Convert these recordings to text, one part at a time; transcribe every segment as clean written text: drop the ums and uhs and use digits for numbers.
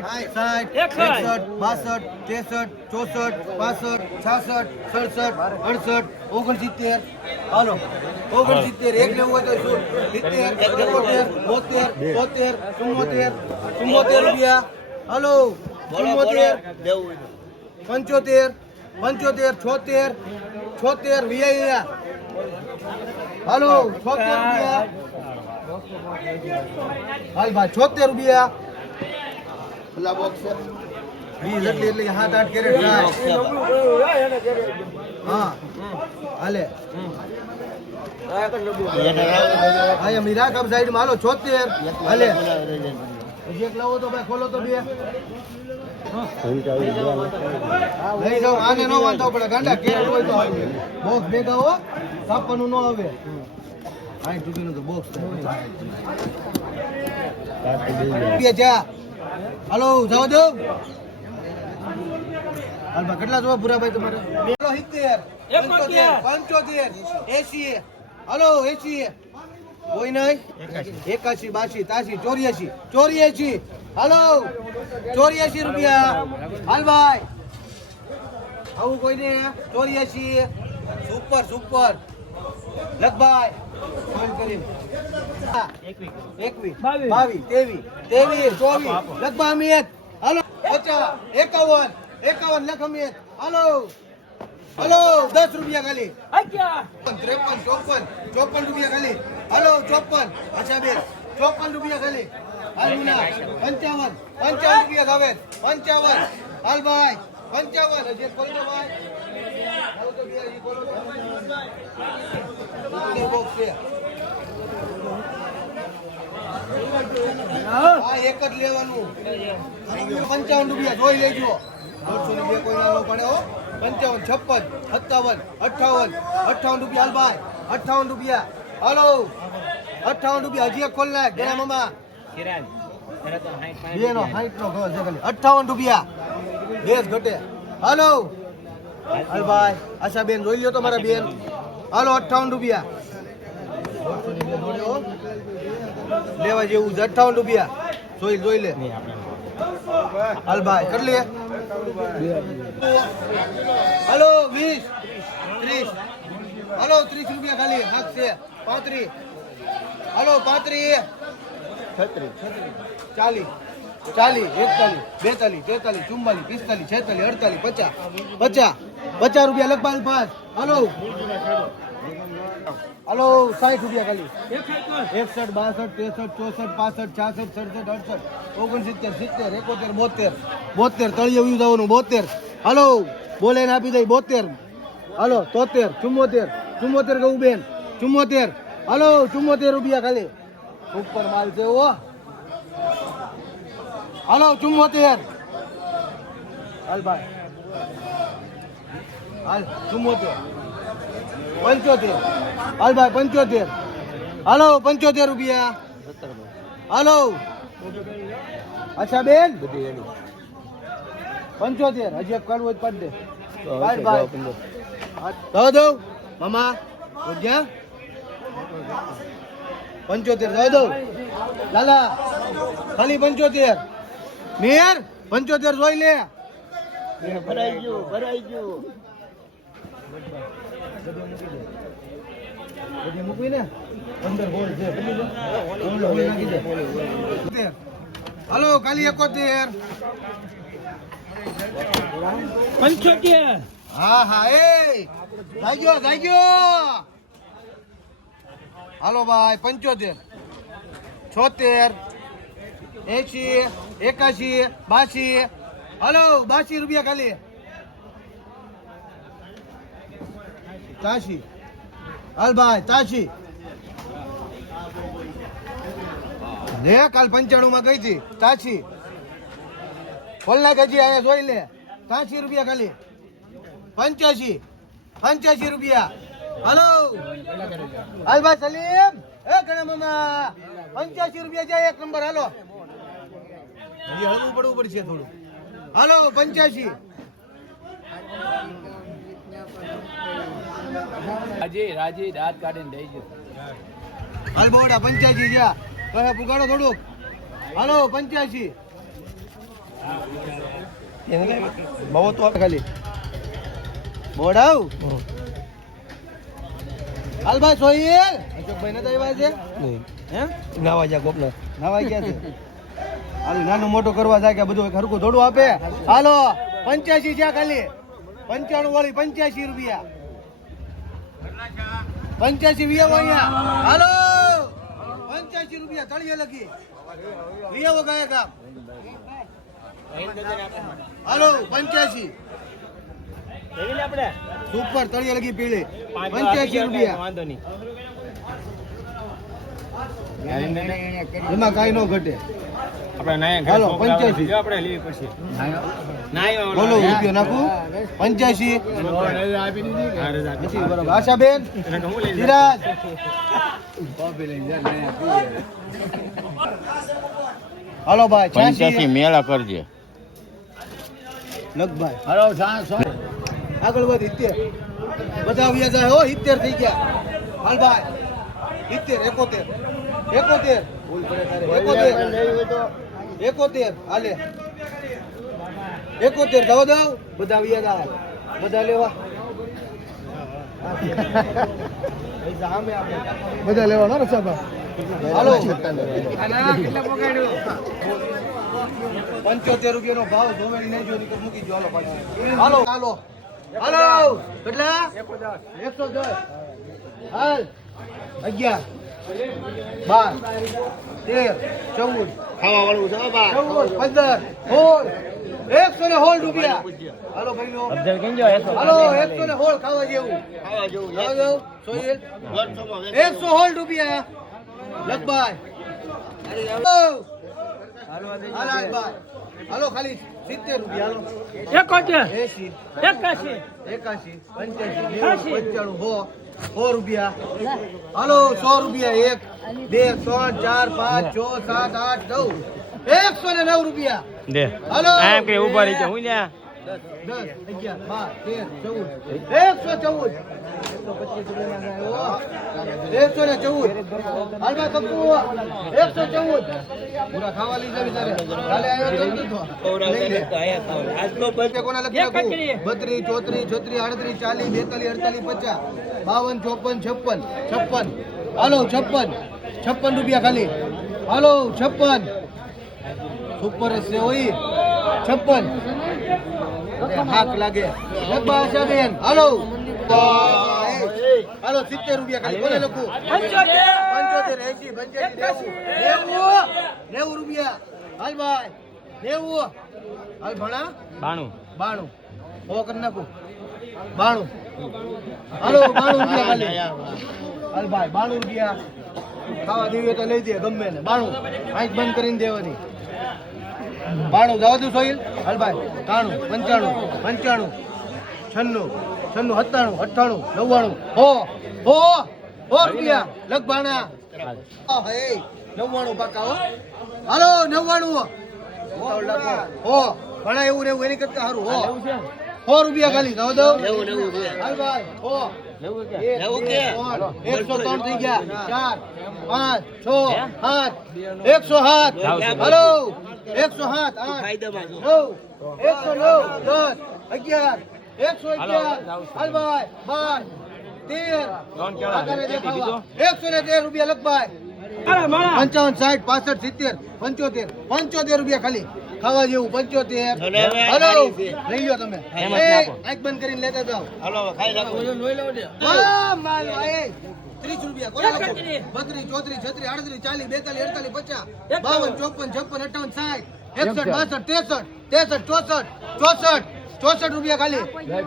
60 61 62 63 64 65 66 67 69 હાલો 69 એક લેવું હોય તો 70 72 73 74 રૂપિયા હાલો 74 75 76 વીઆઈ હાલો 76 રૂપિયા હાલ ભાઈ 76 રૂપિયા પેલા બોક્સ 20 એટલે 7-8 કેરેટ હા હાલે આયા મીરા કપ સાઈડ માં હાલો 76 હાલે હજી એક લાવો તો ભાઈ ખોલો તો બે લઈ જાઓ આને નો વાંધો પડે ગાંડા કેરેટ હોય તો બોક્સ ભેગા હો કાપવાનું ન આવે આ ટૂટીનું તો બોક્સ બે જા હાલો જાવ દો હાલબા કેટલા જોવા પૂરા ભાઈ તમારે 70 75 80 હાલો 80 કોઈ નહીં 81 82 83 84 હાલો 84 રૂપિયા હાલ ભાઈ આવું કોઈ ને 84 સુપર સુપર લખભાઈ ફોન કરી 21 22 23 24 લખભા અમિત હાલો 50 51 લખ અમિત હાલો હાલો 10 રૂપિયા ખાલી 53 54 રૂપિયા ખાલી હાલો 54 અચ્છા બેન 54 રૂપિયા ખાલી હાલ મુના 55 રૂપિયા ગાવે 55 હાલ ભાઈ 55 હજી ખોલ દો ભાઈ હાલો તો બે હજી ખોલો તો બોક્સ છે હા એક જ લેવાનું 55 રૂપિયા જોઈ લેજો 150 રૂપિયા કોઈ ના પડે હો 55 56 57 58 રૂપિયા હાલ ભાઈ 58 રૂપિયા હાલો 58 રૂપિયા હજી એક ખોલ નાખ ગયા મામા બેનો 60 નો ઘર છે ખાલી 58 રૂપિયા ગેસ ઘટે હાલો હાલ ભાઈ આશા બેન જોઈ લ્યો તો મારા બેન હાલો 58 રૂપિયા લેવા જેવું છે 58 રૂપિયા જોઈ લે હાલ ભાઈ કેટલી હાલો 20 30 હાલો 30 રૂપિયા ખાલી હાથ છે 35 હાલો 35 40 41 42 43 44 45 46 47 50 રૂપિયા લગભગ 5 હાલો હાલો 60 રૂપિયા ખાલી 61 62 63 64 65 66 67 68 69 70 71 તળિયે વ્યૂ જવાનું 72 હાલો બોલે ને આપી દઈ 72 હાલો 73 74 કહું બેન 74 હાલો 74 રૂપિયા ખાલી ઉપર માલ છે ઓ હાલો 74 હાલ ભાઈ હાલ 74 75 હાલ ભાઈ 75 હાલો 75 રૂપિયા હાલો અચ્છા બેન 75 હજી એક કાઢવું જ પાડ દે ભાઈ દો મામા જ્યાં 75 જાવ દો લાલા ખાલી 75 મેર 75 જોઈ લે ભરાઈ ગયું બધી મૂકવી ને 15 ગોળ છે હાલો ખાલી 71 75 હા એ જાગ્યો હાલો ભાઈ 75 76 80 81 82 હાલો 82 રૂપિયા ખાલી 83 હાલ ભાઈ 83 લે કાલ 95 માં ગઈ હતી 83 ખોલ નાખ હજી અહીંયા જોઈ લે 83 રૂપિયા ખાલી 85 રૂપિયા હાલો હાલ ભાઈ સલીમ એ ગણા મામા 85 રૂપિયા જાય એક નંબર હાલો હજી હળવું પડવું પડશે થોડું હાલો 85 રાજી દાંત કાઢીને દઈ જો હાલ બોડા 85 જા કહે પુગાડો થોડુંક હાલો 85 બહુ તો ખાલી બોડાવ હાલ ભાઈ સોહિલ અશોકભાઈ ને તો આવ્યા છે હે નાવા ગયા ગોપનાથ નાવા ગયા છે હાલ નાનું મોટું કરવા જાય કે બધું હરકું થોડું આપે હાલો 85 છે ખાલી 95 વાળી 85 રૂપિયા 85 વિયાવો અહીંયા હાલો 85 રૂપિયા તળિયે લગી વિયાવો ગયા કામ હાલો 85 સુપર તળિયે લગી પીળી 85 રૂપિયા વાંધો નહીં એમાં કાઈ નો ઘટે હાલો 85 આપણે લેવી પડશે બોલો રૂપિયો નાખું 85 બરાબર આશાબેન ધીરાજ હાલો ભાઈ 85 મેળા કરજે લગભાઈ હાલો આગળ વધ 70 બધા આવ્યા જાય હો 70 થઈ ગયા હાલ ભાઈ 70 71 હાલે 71 જાવ દો બધા આવ્યા જાય બધા લેવા બધા લેવાનો રસાબા હાલો 75 રૂપિયાનો ભાવ ધોવેડી નહીં જો નીકળ મૂકી જો હાલો પાછી હાલો હાલો હાલો કેટલા 110 હાલ 11 12 13 14 ખાવા વાળું છે બા 14 15 હોલ 100 ને હોલ રૂપિયા હાલો ભાઈ નો અફઝલ કેંજો હાલો 100 ને હોલ ખાવા જેવું સોહિલ 100 હોલ રૂપિયા લગભાઈ હાલો ખાલી 70 રૂપિયા હાલો 81 100 રૂપિયા હાલો 100 રૂપિયા 1 2 3 4 5 6 7 8 9 109 રૂપિયા દે હાલો એમ કે ઉભા રહી જા હું ને 10 11 12 13 14 114 કપુ 114 પૂરા ખાવા લઈ જાવી તારે કાલે આવ્યો તો દીધો આજ તો પૈસે કોના લખ્યા 32 34 36 38 40 42 43 45 56 હાલો 56 રૂપિયા ખાલી હાલો 56 સુપર છે ઓય 56 હાક લાગે લગભગ છે બેન હાલો હાલો 70 રૂપિયા ખાલી કોને લખું 75 90 રૂપિયા હાલ ભાઈ 90 હાલ ભણા 92 હો કરી નાખું 92 હાલો 92 રૂપિયા ખાલી હાલ ભાઈ 92 રૂપિયા ખાવા દેવી તો લઈ દે ગમે ને 92 આંખ બંધ કરીને દેવાની 92 જવા દઉં સોહિલ હાલ ભાઈ 93 95 95 96 97 98 99 હો રૂપિયા લગભાણા હે 99 પાકા હો હાલો 99 હો ઘણા એવું રહેવું એની કરતા સારું હો 100 રૂપિયા ખાલી જવા દઉં હાલ ભાઈ હો 103 થઈ ગયા 4 5 6 7 107 હાલો 107 8 9 109 10 11 111 હાલ ભાઈ 113 રૂપિયા લગભાઈ 55 60 65 70 75 રૂપિયા ખાલી ખાવા જેવું 75 હાલો લઈ લો તમે આંખ બંધ કરીને લેતા જાઓ હાલો ખાઈ નાખો હા માલ ભાઈ 30 રૂપિયા કોને લખો 32 34 36 38 40 42 53 54 55 56 57 63 64 64 રૂપિયા ખાલી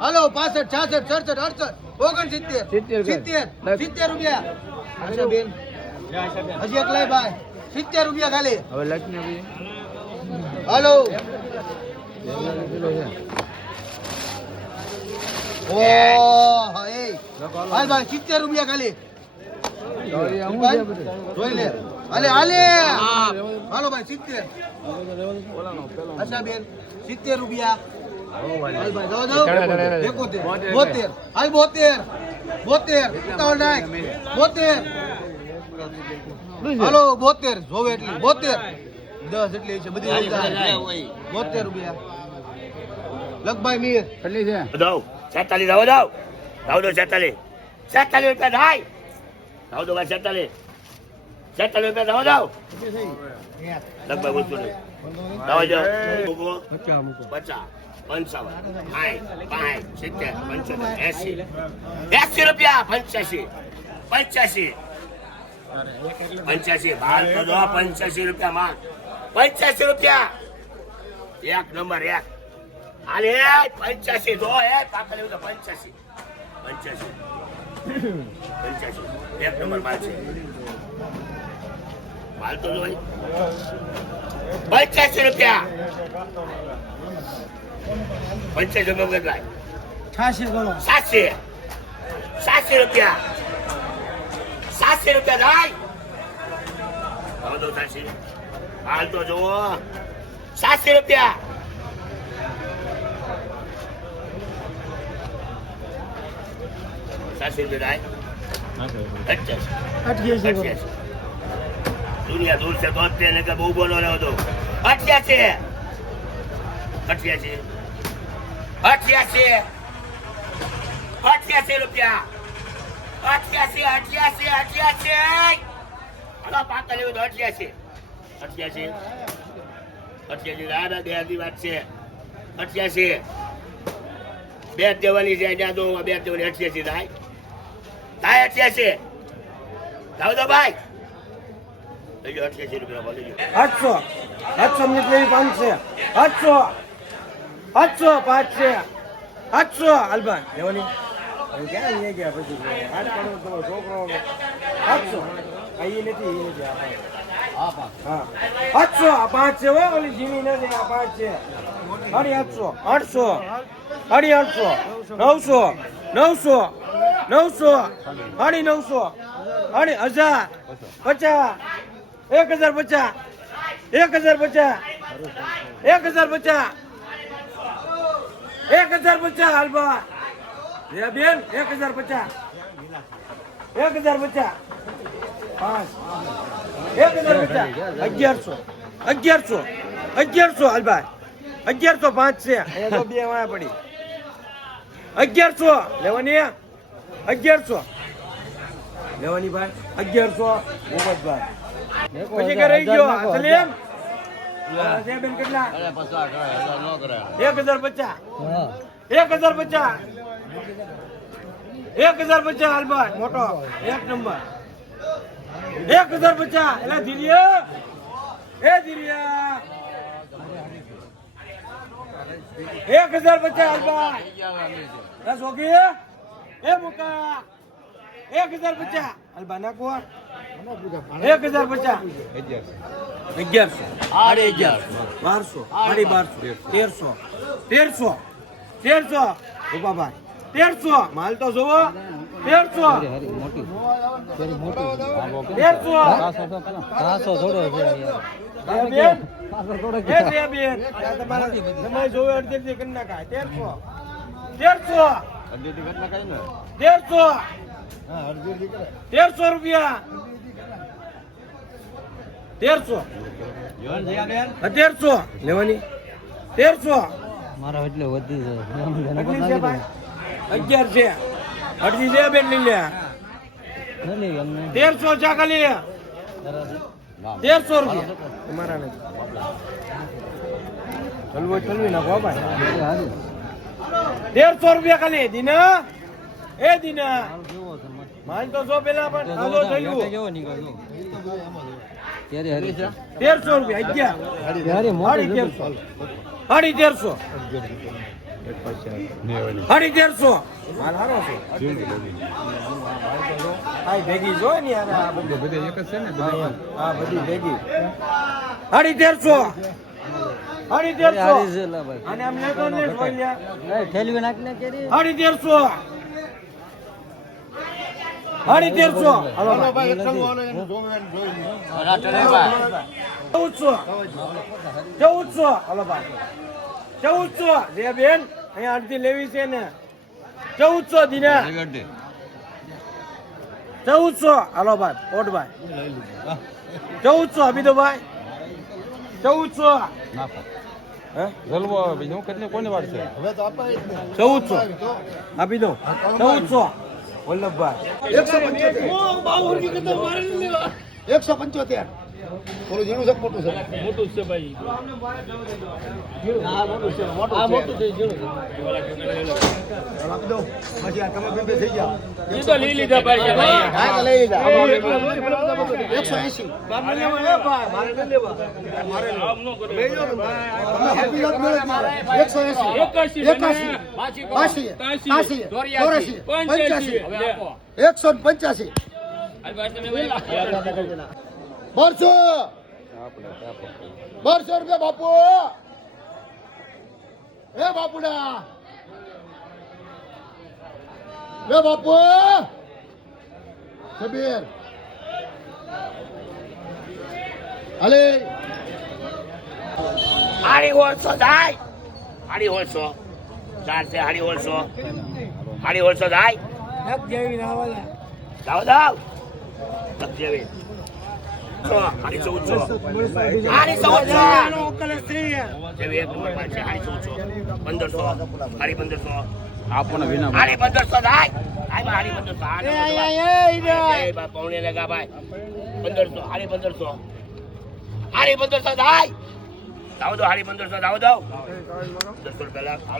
હાલો 65 66 67 68 69 70 રૂપિયા અચ્છા બેન હજી એક લઈ ભાઈ 70 રૂપિયા ખાલી હવે લખને હાલો ઓ હે હાલ ભાઈ 70 રૂપિયા ખાલી જોઈ લે હાલે હાલો ભાઈ 70 અચ્છા બેન 70 રૂપિયા હાલ ભાઈ જાવ 72 હાલ 72 હાલો 72 જોવે એટલી 72 10 એટલી છે બધી 72 રૂપિયા લખભાઈ મીર કેટલી છે દઉં 47 આવો દઉં દઉં 47 રૂપિયા થાય દઉં ભાઈ 47 રૂપિયા દઉં લગભગ ઓછું નહીં દવા જાઓ 50 55 60 70 75 80 રૂપિયા 85 બાર તો દો 85 રૂપિયા માં 85 રૂપિયા એક નંબર એક હાલે 85 દો પાકલે 85 એક નંબર માલ છે માલ તો જો 85 રૂપિયા 85 રૂપિયા કેટલા 87 રૂપિયા 87 રૂપિયા થાય તો 87 હાલ તો જુઓ 87 રૂપિયા 87 રૂપિયા થાય 88 દુનિયા દૂર છે તો તેને કે બહુ બોલો રહ્યો તો 88 રૂપિયા 88 હલો પાકા લેવું તો 88 દાદા બે દી વાત છે 88 બે દેવાની છે ત્યાં તો બે દેવાની 88 થાય 88 લાવ દો ભાઈ 88 રૂપિયા બોલી 800 મિનિટ લેવી 500 800 500 અલબાન લેવાની ક્યાં લઈ ગયા પછી 8 કરોડ તમારો છોકરો 800 અહીં નથી હા 800 આ 5 છે હો ઓલી જીમી નથી આ 5 છે 800 800 900 900 1000 50 1050 હાલબા રે બેન 1050 5 1150 હાલબા 1105 છે અહીંયા તો બે વાળા પડી 1100 લેવાની 1100 લેવાની ભાઈ 1100 મોહમ્મદભાઈ પછી કે રહી ગયો સલીમ બેન કેટલા 1050 હાલભાઈ મોટો એક નંબર 1050 એલા ધીરિયા ધીરિયા 1050 હાલભાઈ દસ ઓકે મુકા 1050 હાલભાઈ નાખો 1050 1100 1200 1300 રૂપાભાઈ 1300 માલ તો જોવો 1300 રૂપિયા 1300 લેવાની 1300 મારા એટલે વધી છે 11 છે અડધી છે બેન લઈ લે 1300 ચા ખાલી 1300 રૂપિયા તમારા ને ચલવી નાખો ભાઈ 1300 રૂપિયા ખાલી દીના માલ તો જો પેલા પણ આલો થયું 1300 રૂપિયા 11 1300 માલ હારો છે આ ભેગી જો ને યાર આ બધી એક જ છે ને હા બધી ભેગી 1350 અને આમ લેતો ને કોઈ લે ઠેલવી નાખ ને કેરી 1350 હાલો ભાઈ એટલું હાલો એને જોવે જોઈ લે 1400 હાલો ભાઈ 1400 રે બેન અહીંયા અડધી લેવી છે ને 1400 દીના 1400 હાલો ભાઈ ઓટભાઈ 1400 આપી દો ભાઈ 1400 જલવો આવે ભાઈ હું કેટલી કોની વાર છે 1400 આપી દો 1400 વલ્લભભાઈ 175 થોડું ઝીણું છે મોટું છે મોટું છે ભાઈ મોટું છે ઝીણું આપી દો પછી આ તમે બે થઈ ગયા એ તો લઈ લીધા ભાઈ હા તો લઈ લીધા 180 મારે ન લેવા આમ નો કરો લઈ લો તમે આપી દો 180 81 82 84 85 હવે આપો 185 અરે ભાઈ તમે ભાઈ 1200 રૂપિયા બાપુ એ બાપુડા એ બાપુ કબીર અલે હાડી હોળસો થાય હાડી હોળસો ચાર છે હાડી હોળસો થાય દાવ જેવી હાડી 1400 જેવી એક નંબર માં છે હાડી 1400 1500 હાડી 1500 આપોને વિના હાડી 1500 થાય હાડી 1500 બા પૌણે લગા ભાઈ 1500 હાડી 1500 થાય દાવ દો હાડી 1500 દાવ દો 10 રૂપિયા